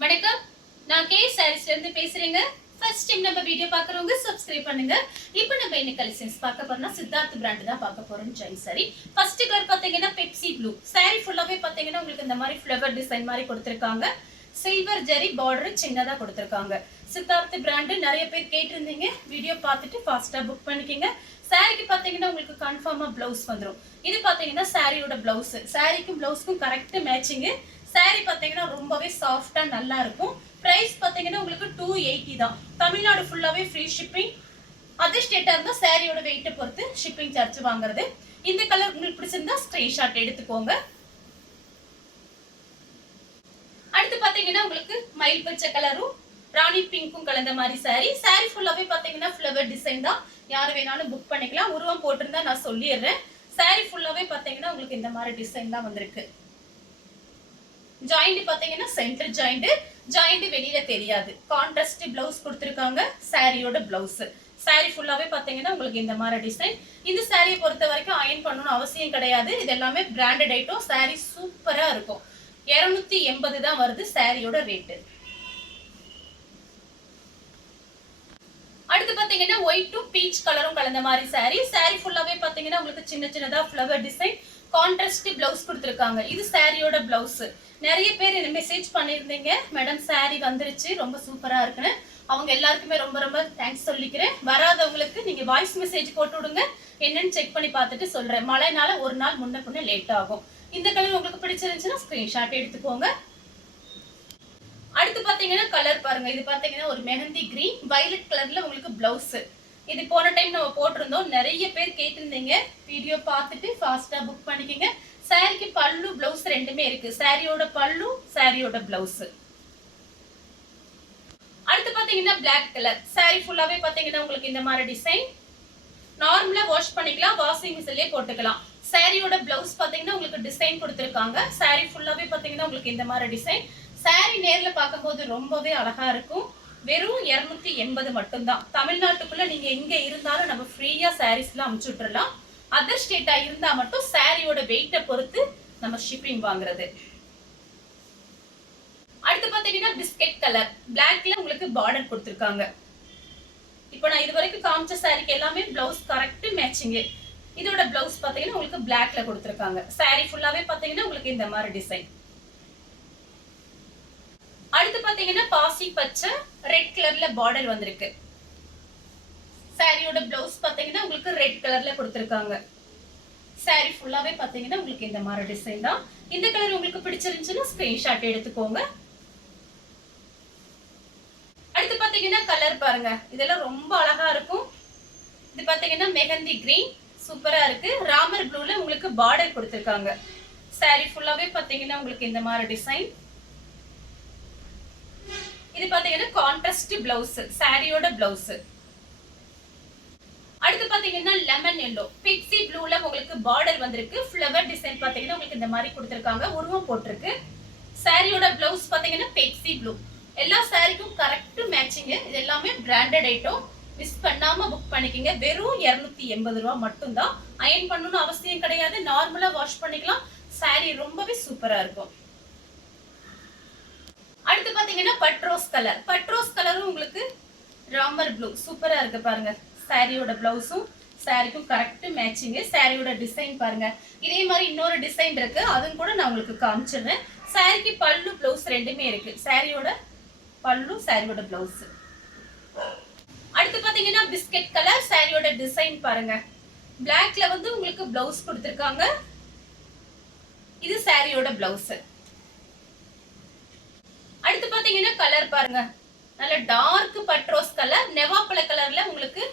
வணக்கம், நான் கே சாரீஸ்ல இருந்து பேசுறேங்க. ஃபர்ஸ்ட் டைம் நம்ம வீடியோ பாக்குறவங்க சப்ஸ்கிரைப் பண்ணுங்க. இப்போ நம்ம என்ன கலெக்ஷன்ஸ் பார்க்க போறோம்னா சித்தார்த் பிராண்ட் தான் பார்க்க போறோம். ஜெய் சாரி ஃபர்ஸ்ட் கலர் பாத்தீங்கன்னா பெப்சி ப்ளூ சாரி ஃபுல்லாவே பாத்தீங்கன்னா உங்களுக்கு இந்த மாதிரி ஃப்ளவர் டிசைன் மாதிரி கொடுத்திருக்காங்க. சில்வர் ஜெரி பார்டர் சின்னதா கொடுத்திருக்காங்க. சித்தார்த் பிராண்ட் நிறைய பேர் கேட்டிருந்தீங்க. வீடியோ பார்த்துட்டு ஃபாஸ்டா புக் பண்ணிக்கங்க. சாரிக்கு பாத்தீங்கன்னா உங்களுக்கு கன்ஃபார்மா பிளவுஸ் வந்துடும். இது பாத்தீங்கன்னா சாரியோட பிளவுஸ். சாரிக்கும் பிளவுஸ்க்கும் கரெக்ட் மேட்சிங். சாரி பாத்தீங்கன்னா ரொம்பவே சாஃப்டா நல்லா இருக்கும். பிரைஸ் பாத்தீங்கன்னா உங்களுக்கு 280 தான். தமிழ்நாடு ஃபுல்லாவே ஃப்ரீ ஷிப்பிங். அதர் ஸ்டேட்டா இருந்தா சாரியோட வெயிட்டை பொறுத்து ஷிப்பிங் சார்ஜ் வாங்குறது. இந்த கலர் உங்களுக்கு பிடிச்சிருந்தா ஸ்கிரீன்ஷாட் எடுத்துக்கோங்க. அடுத்து பாத்தீங்கன்னா உங்களுக்கு மயில் பச்சை கலரும் ராணி பிங்க்கும் கலந்த மாதிரி சாரி. சாரி ஃபுல்லாவே பாத்தீங்கன்னா ஃப்ளவர் டிசைன் தான். யாரு வேணாலும் புக் பண்ணிக்கலாம். உருவம் போட்டிருந்தா நான் சொல்லிடுறேன். சாரி ஃபுல்லாவே பாத்தீங்கன்னா உங்களுக்கு இந்த மாதிரி டிசைன் தான் வந்திருக்கு. ஜாயிண்ட் பாத்தீங்கன்னா சென்டர் ஜாயிண்ட் வெளியில தெரியாது. கான்ட்ராஸ்ட் பிளவுஸ் கொடுத்திருக்காங்க. சாரியோட பிளவுஸ். சாரி ஃபுல்லாவே பாத்தீங்கன்னா உங்களுக்கு இந்த மாதிரி டிசைன். இந்த சாரியை பொறுத்த வரைக்கும் அயன் பண்ணணும்னு அவசியம் கிடையாது. இது எல்லாமே பிராண்டட் ஐட்டம். சாரி சூப்பரா இருக்கும். 280 தான் வருது சாரியோட ரேட். அடுத்து பாத்தீங்கன்னா ஒயிட் டு பீச் கலரும் கலந்த மாதிரி சாரி. சாரி ஃபுல்லாவே பாத்தீங்கன்னா உங்களுக்கு சின்ன சின்னதா ஃப்ளவர் டிசைன். கான்ட்ராஸ்ட் பிளவுஸ் கொடுத்திருக்காங்க. இது சாரியோட பிளவுஸ். நிறைய பேர் என்ன மெசேஜ் பண்ணியிருந்தீங்க, மேடம் சாரி வந்துருச்சு ரொம்ப சூப்பரா இருக்குன்னு. அவங்க எல்லாருக்குமே ரொம்ப ரொம்ப தேங்க்ஸ் சொல்லிக்கிறேன். வராதவங்களுக்கு நீங்க வாய்ஸ் மெசேஜ் போட்டு விடுங்க. என்னன்னு செக் பண்ணி பார்த்துட்டு சொல்றேன். மழைனால ஒரு நாள் முன்ன பின்ன லேட் ஆகும். இந்த கலர் உங்களுக்கு பிடிச்சிருந்துச்சுன்னா ஸ்கிரீன்ஷாட் எடுத்துக்கோங்க. அடுத்து பாத்தீங்கன்னா கலர் பாருங்க. இது பாத்தீங்கன்னா ஒரு மெஹந்தி கிரீன் வயலட் கலர்ல உங்களுக்கு பிளவுஸ். இது போன டைம் நம்ம போட்டிருந்தோம். நிறைய பேர் கேட்டிருந்தீங்க. வீடியோ பார்த்துட்டு ஃபாஸ்டா புக் பண்ணிக்கங்க. சாரிக்கு பல்லு பிளவுஸ் ரெண்டுமே இருக்கு. சாரியோட பல்லு சாரியோட பிளவுஸ். அடுத்து பாத்தீங்கன்னா பிளாக் கலர். சாரி ஃபுல்லாவே பாத்தீங்கன்னா உங்களுக்கு இந்த மாதிரி டிசைன். நார்மலா வாஷ் பண்ணிக்கலாம். வாஷிங் மிஷின்லயே போட்டுக்கலாம். சாரியோட பிளவுஸ் பாத்தீங்கன்னா உங்களுக்கு டிசைன் கொடுத்திருக்காங்க. சாரி ஃபுல்லாவே பாத்தீங்கன்னா உங்களுக்கு இந்த மாதிரி டிசைன். சாரி நேர்ல பார்க்கும்போது ரொம்பவே அழகா இருக்கும். வெறும் 280 மட்டும்தான். தமிழ்நாட்டுக்குள்ள நீங்க எங்க இருந்தாலும் நம்ம ஃப்ரீயா சாரீஸ் எல்லாம் அனுப்பிச்சு விட்டுறலாம். அதர் ஸ்டேட்டா இருந்தா மட்டும் சாரியோட வெயிட்டை பொறுத்து நம்ம ஷிப்பிங் வாங்குறது. அடுத்து பாத்தீங்கன்னா பிஸ்கட் கலர். பிளாக்ல உங்களுக்கு பார்டர் கொடுத்திருக்காங்க. இப்போ நான் இது வரைக்கும் காமிச்ச சாரிக்கு எல்லாமே பிளவுஸ் கரெக்ட் மேட்சிங். இதோட பிளவுஸ் பாத்தீங்கன்னா உங்களுக்கு பிளாக்ல கொடுத்திருக்காங்க. சாரி ஃபுல்லாவே பாத்தீங்கன்னா உங்களுக்கு இந்த மாதிரி டிசைன். அடுத்து பாத்தீங்கன்னா பாசி பச்சை ரெட் கலர்ல பார்டர் வந்திருக்கு. சாரியோட பிளவுஸ் பாத்தீங்கன்னா உங்களுக்கு ரெட் கலர்ல கொடுத்திருக்காங்க. சாரி ஃபுல்லாவே பாத்தீங்கன்னா உங்களுக்கு இந்த மாதிரி டிசைன் தான். இந்த கலர் உங்களுக்கு பிடிச்சிருந்துச்சுன்னா ஸ்கிரீன்ஷாட் எடுத்துக்கோங்க. அடுத்து பாத்தீங்கன்னா கலர் பாருங்க. இதெல்லாம் ரொம்ப அழகா இருக்கும். இது பாத்தீங்கன்னா மெஹந்தி கிரீன் சூப்பரா இருக்கு. ராமர் ப்ளூல உங்களுக்கு பார்டர் கொடுத்திருக்காங்க. சாரி ஃபுல்லாவே பாத்தீங்கன்னா உங்களுக்கு இந்த மாதிரி டிசைன். இது பாத்தீங்கன்னா கான்ட்ராஸ்ட் பிளவுஸ். சாரியோட பிளவுஸ். அடுத்து பாத்தீங்கன்னா லெமன் எல்லோ பிக்ஸி ப்ளூல உங்களுக்கு பார்டர் வந்திருக்கு. ஃப்ளவர் டிசைன் பாத்தீங்கன்னா உங்களுக்கு இந்த மாதிரி கொடுத்திருக்காங்க. உருவம் போட்டிருக்கு. சாரியோட பிளவுஸ் பாத்தீங்கன்னா பிக்ஸி ப்ளூ. எல்லா சாரிக்கும் கரெக்ட் மேட்சிங். இது எல்லாமே பிராண்டட் ஐட்டம். மிஸ் பண்ணாம புக் பண்ணிக்கங்க. வெறும் 280 ரூபாய் மட்டும்தான். அயன் பண்ணணும்னு அவசியம் கிடையாது. நார்மலா வாஷ் பண்ணிக்கலாம். சாரி ரொம்பவே சூப்பரா இருக்கும். அடுத்து பாத்தீங்கன்னா பட்ரோஸ் கலர். பட்ரோஸ் கலரும் உங்களுக்கு ராமர் ப்ளூ சூப்பரா இருக்கு பாருங்க. சாரியோட பிளவுஸும் சாரிக்கும் கரெக்ட் மேட்சிங். சாரியோட டிசைன் பாருங்க. இதே மாதிரி இன்னொரு டிசைன் இருக்கு. அதுவும் கூட நான் உங்களுக்கு காமிச்சிடுறேன். சாரிக்கு பல்லு பிளவுஸ் ரெண்டுமே இருக்கு. சாரியோட பல்லு சாரியோட பிளவுஸ். அடுத்து பாத்தீங்கன்னா பிஸ்கட் கலர். சாரியோட டிசைன் பாருங்க. பிளாக்ல வந்து உங்களுக்கு பிளவுஸ் கொடுத்திருக்காங்க. இது சாரியோட பிளவுஸ். அடுத்து பாத்தீங்கன்னா கலர் பாருங்க. நல்ல டார்க் பட்ரோஸ் கலர். நெவாப்பழ கலர்ல உங்களுக்கு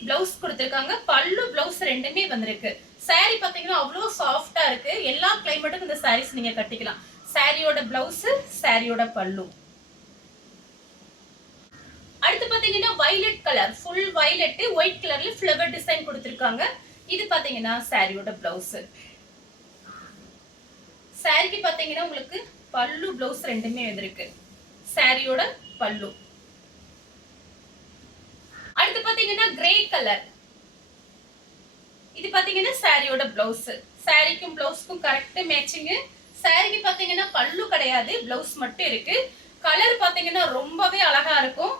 பிளவுஸ் கொடுத்திருக்காங்க. பல்லு பிளவுஸ் ரெண்டுமே வந்திருக்கு. சாரி பாத்தீங்கன்னா அவ்வளவு சாஃப்டா இருக்கு. எல்லா கிளைமேட்டுக்கும் இந்த சாரீஸ் நீங்க கட்டிக்கலாம். சாரியோட பிளவுஸ் சாரியோட பல்லு. அடுத்து பாத்தீங்கன்னா violet colour. Full violet white கலர்ல ஃப்ளவர் டிசைன் கொடுத்திருக்காங்க. இது பாத்தீங்கன்னா சாரியோட பிளவுஸ். சாரிக்கு பாத்தீங்கன்னா உங்களுக்கு பல்லு பிளவுஸ் ரெண்டுமே வந்திருக்கு. சாரியோட பல்லு. அடுத்து பாத்தீங்கன்னா கிரே கலர். இது பாத்தீங்கன்னா சாரியோட பிளவுஸ். சாரிக்கும் பிளவுஸ்க்கும் கரெக்ட் மேட்சிங். சாரிக்கு பாத்தீங்கன்னா பல்லு கிடையாது, பிளவுஸ் மட்டும் இருக்கு. கலர் பாத்தீங்கன்னா ரொம்பவே அழகா இருக்கும்.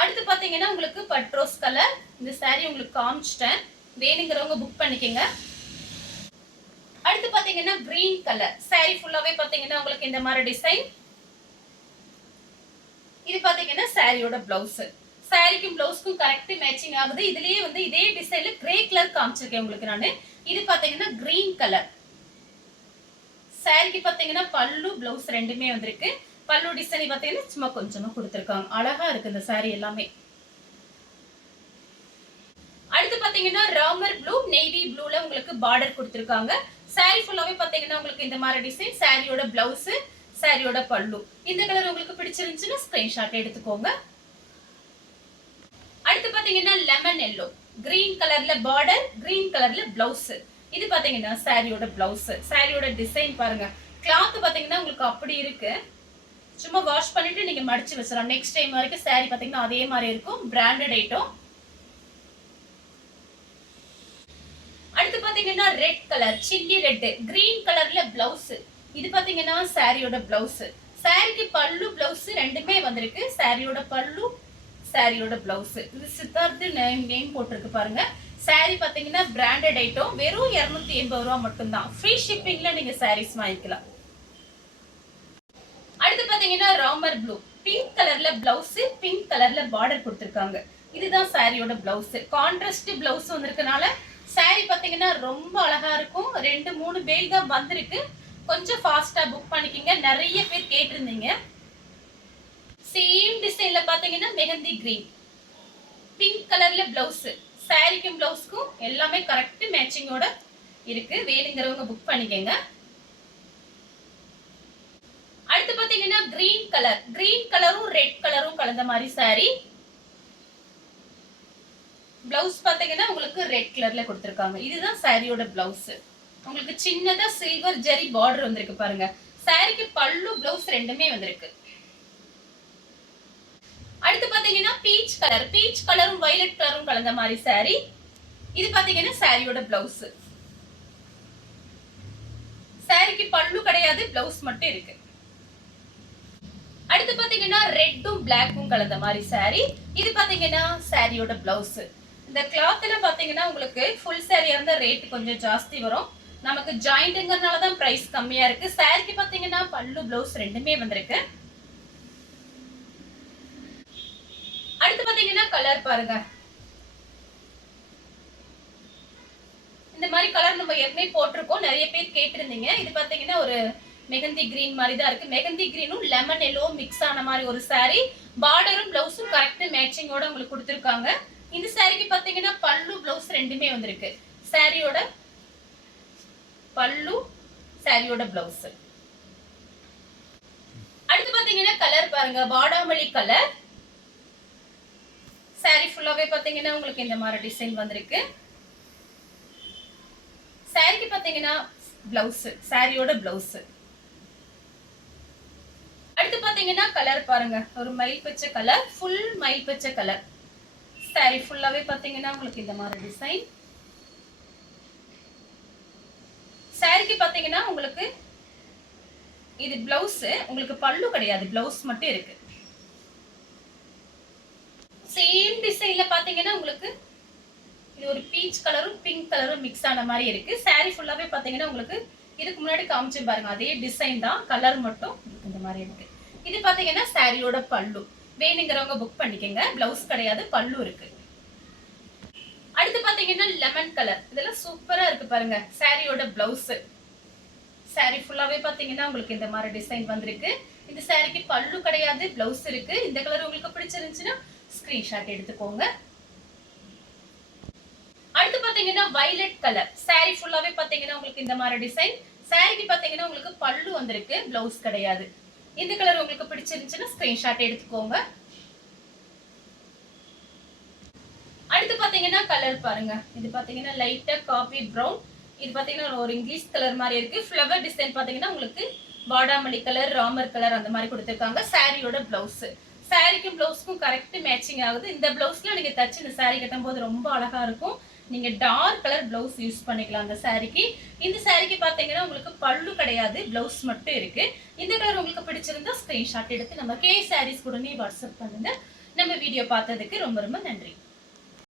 அடுத்து பாத்தீங்கன்னா உங்களுக்கு பட்ரோஸ் கலர். இந்த saree உங்களுக்கு காமிச்சிட்டேன், வேணுங்கிறவங்க புக் பண்ணிக்கங்க. அடுத்து பாத்தீங்கன்னா கிரீன் கலர் saree ஃபுல்லாவே பாத்தீங்கன்னா உங்களுக்கு இந்த மாதிரி டிசைன். இது பாத்தீங்கன்னா சாரியோட பிளவுஸ். சாரிக்கும் பிளவுஸ்க்கும் கரெக்ட் மேட்சிங் ஆகுது. இதுலயே வந்து இதே டிசைன்ல கிரே கலர் காமிச்சிருக்கேன் உங்களுக்கு நானு. இது பாத்தீங்கன்னா கிரீன் கலர். சாரிக்கு பாத்தீங்கன்னா பல்லு பிளவுஸ் ரெண்டுமே வந்திருக்கு. பல்லு டிசைன் பாத்தீங்கன்னா சும்மா கொஞ்சமா கொடுத்திருக்காங்க. அழகா இருக்கு இந்த சாரி எல்லாமே. அடுத்து பாத்தீங்கன்னா ராமர் ப்ளூ நேவி ப்ளூல உங்களுக்கு பார்டர் கொடுத்திருக்காங்க. சாரி ஃபுல்லாவே பாத்தீங்கன்னா உங்களுக்கு இந்த மாதிரி டிசைன். சாரியோட பிளவுஸ், சாரியோட பல்லு. இந்த கலர் உங்களுக்கு பிடிச்சிருந்துச்சுன்னா ஸ்கிரீன்ஷாட் எடுத்துக்கோங்க. அடுத்து பாத்தீங்கன்னா லெமன் எல்லோ, கிரீன் கலர்ல பார்டர், கிரீன் கலர்ல பிளவுஸ். இது பாத்தீங்கன்னா சாரியோட பிளவுஸ். சாரியோட டிசைன் பாருங்க. கிளாத் பாத்தீங்கன்னா உங்களுக்கு அப்படி இருக்கு. சும்மா வாஷ் பண்ணிட்டு நீங்க மடிச்சு வச்சிடலாம். நெக்ஸ்ட் டைம் வரைக்கும் சாரி பாத்தீங்கன்னா அதே மாதிரி இருக்கும். Branded item. அடுத்து பாத்தீங்கன்னா red colour, chilli red, green கலர்ல பிளவுஸ். இது பாத்தீங்கன்னா சாரியோட பிளவுஸ். சாரிக்கு பல்லு பிளவுஸ் ரெண்டுமே வந்திருக்கு. சாரியோட பல்லு, சாரியோட பிளவுஸ். இது சித்தார்த் நேம் போட்டிருக்கு பாருங்க. சாரி பாத்தீங்கன்னா பிராண்டட் ஐட்டம். வெறும் 280 ரூபாய் மட்டும்தான். ஃப்ரீ ஷிப்பிங்ல நீங்க சாரீஸ் வாங்கிக்கலாம். அடுத்து பாத்தீங்கன்னா ராமர் ப்ளூ, பிங்க் கலர்ல பிளவுஸ், பிங்க் கலர்ல பார்டர் கொடுத்திருக்காங்க. இதுதான் சாரியோட பிளவுஸ். கான்ட்ராஸ்ட் பிளவுஸ் வந்திருக்கனால சாரி பாத்தீங்கன்னா ரொம்ப அழகா இருக்கும். 2-3 பேல் தான் வந்திருக்கு. கொஞ்சம் ஃபாஸ்டா புக் பண்ணிக்கங்க. நிறைய பேர் கேட்டிருந்தீங்க. சேம் டிசைன்ல பாத்தீங்கன்னா மெஹந்தி கிரீன், பிங்க் கலர்ல பிளவுஸ். சாரிக்கும் பிளவுஸ்க்கும் எல்லாமே கரெக்ட் மேட்சிங்கோட இருக்கு. வேணுங்கிறவங்க புக் பண்ணிக்கங்க. அடுத்து பாத்தீங்கன்னா கிரீன் கலர், கிரீன் கலரும் ரெட் கலரும் கலந்த மாதிரி சாரி. பிளவுஸ் பாத்தீங்கன்னா உங்களுக்கு ரெட் கலர்ல கொடுத்திருக்காங்க. இதுதான் சாரியோட பிளவுஸ். உங்களுக்கு சின்னதா சில்வர் ஜெரி பார்டர் வந்திருக்கு பாருங்க. சாரிக்கு பல்லு பிளவுஸ் ரெண்டுமே வந்திருக்கு. அடுத்து பாத்தீங்கன்னா பீச் கலர், பீச் கலரும் வயலட் கலரும் கலந்த மாதிரி சாரி. இது பாத்தீங்கன்னா சாரியோட பிளவுஸ். சாரிக்கு பல்லு கிடையாது, பிளவுஸ் மட்டும் இருக்கு. அடுத்து பாத்தீங்கன்னா ரெட்டும் பிளாக்கும் கலந்த மாதிரி சாரி. இது பாத்தீங்கன்னா சாரியோட பிளவுஸ். இந்த கிளாத்ல பாத்தீங்கன்னா உங்களுக்கு ஃபுல் சாரியா இருந்தா ரேட் கொஞ்சம் ஜாஸ்தி வரும். நமக்கு ஜாயிண்ட்ங்கறனால தான் பிரைஸ் கம்மியா இருக்கு. சாரிக்கு பாத்தீங்கன்னா பல்லு பிளவுஸ் ரெண்டுமே வந்திருக்கு. அடுத்து பாத்தீங்கன்னா கலர் பாருங்க. இந்த மாதிரி கலர் நம்ம ஏற்கனவே போட்டிருக்கோம். நிறைய பேர் கேட்டிருந்தீங்க. இது பாத்தீங்கன்னா ஒரு மெஹந்தி கிரீன் மாதிரி தான் இருக்கு. மெஹந்தி கிரீனும் லெமன் எல்லோ மிக்ஸ் ஆன மாதிரி ஒரு சாரி. பார்டரும் பிளவுஸும் கரெக்ட் மேட்சிங்கோட உங்களுக்கு கொடுத்திருக்காங்க. இந்த சாரிக்கு பாத்தீங்கன்னா பல்லு பிளவுஸ் ரெண்டுமே வந்திருக்கு. சாரியோட பல்லு, சாரியோட பிளவுஸ். அடுத்து பாத்தீங்கன்னா கலர் பாருங்க. வாடாமல்லி கலர். சாரி ஃபுல்லாவே பாத்தீங்கன்னா உங்களுக்கு இந்த மாதிரி டிசைன் வந்திருக்கு. சாரிக்கு பாத்தீங்கன்னா பிளவுஸ், சாரியோட பிளவுஸ். அடுத்து பாத்தீங்கன்னா கலர் பாருங்க. ஒரு மயில் பச்சை கலர், ஃபுல் மயில் பச்சை கலர். சாரி ஃபுல்லாவே பாத்தீங்கன்னா உங்களுக்கு இந்த மாதிரி டிசைன். சாரிக்கு பாத்தீங்கன்னா உங்களுக்கு இது பிளவுஸ். உங்களுக்கு பல்லு கிடையாது, பிளவுஸ் மட்டும் இருக்கு. சேம் டிசைன்ல பாத்தீங்கன்னா உங்களுக்கு இது ஒரு பீச் கலரும் பிங்க் கலரும் மிக்ஸ் ஆன மாதிரி இருக்கு. சாரி ஃபுல்லாவே பாத்தீங்கன்னா உங்களுக்கு இதுக்கு முன்னாடி காமிச்சு பாருங்க, அதே டிசைன் தான், கலர் மட்டும் இந்த மாதிரி இருக்கு. இது பாத்தீங்கன்னா சாரியோட பல்லு. வேணுங்கிறவங்க புக் பண்ணிக்கங்க. பிளவுஸ் கிடையாது, பல்லு இருக்கு. அடுத்து பாத்தீங்கன்னா லெமன் கலர். இதெல்லாம் சூப்பரா இருக்கு பாருங்க. சாரியோட பிளவுஸ். சாரி ஃபுல்லாவே பாத்தீங்கன்னா உங்களுக்கு இந்த மாதிரி டிசைன் வந்திருக்கு. இந்த சாரிக்கு பல்லு கிடையாது, பிளவுஸ் இருக்கு. இந்த கலர் உங்களுக்கு பிடிச்சிருந்துச்சுன்னா ஸ்கிரீன்ஷாட் எடுத்துக்கோங்க. அடுத்து பாத்தீங்கன்னா வயலட் கலர். சாரி ஃபுல்லாவே பாத்தீங்கன்னா உங்களுக்கு இந்த மாதிரி டிசைன். சாரிக்கு பாத்தீங்கன்னா உங்களுக்கு பல்லு வந்திருக்கு, பிளவுஸ் கிடையாது. இந்த கலர் உங்களுக்கு பிடிச்சிருந்துச்சுன்னா ஸ்கிரீன்ஷாட் எடுத்துக்கோங்க. அடுத்து பாத்தீங்கன்னா கலர் பாருங்க. இது பாத்தீங்கன்னா லைட்டா காபி பிரவுன். இது பாத்தீங்கன்னா ஒரு இங்கிலீஷ் கலர் மாதிரி இருக்கு. ஃப்ளவர் டிசைன் பாத்தீங்கன்னா உங்களுக்கு வாடாமல்லி கலர், ராமர் கலர் அந்த மாதிரி கொடுத்திருக்காங்க. சாரியோட பிளவுஸ். சாரிக்கும் பிளவுஸ்க்கும் கரெக்ட் மேட்சிங் ஆகுது. இந்த பிளவுஸ்ல நீங்க தச்சு இந்த சாரி கட்டும் போது ரொம்ப அழகா இருக்கும். நீங்க டார்க் கலர் பிளவுஸ் யூஸ் பண்ணிக்கலாம் அந்த சாரிக்கு. இந்த சாரிக்கு பாத்தீங்கன்னா உங்களுக்கு பல்லு கிடையாது, பிளவுஸ் மட்டும் இருக்கு. இந்த கலர் உங்களுக்கு பிடிச்சிருந்தா ஸ்கிரீன்ஷாட் எடுத்து நம்ம கே சாரீஸ் உடனே வாட்ஸ்அப் பண்ணுங்க. நம்ம வீடியோ பார்த்ததுக்கு ரொம்ப ரொம்ப நன்றி.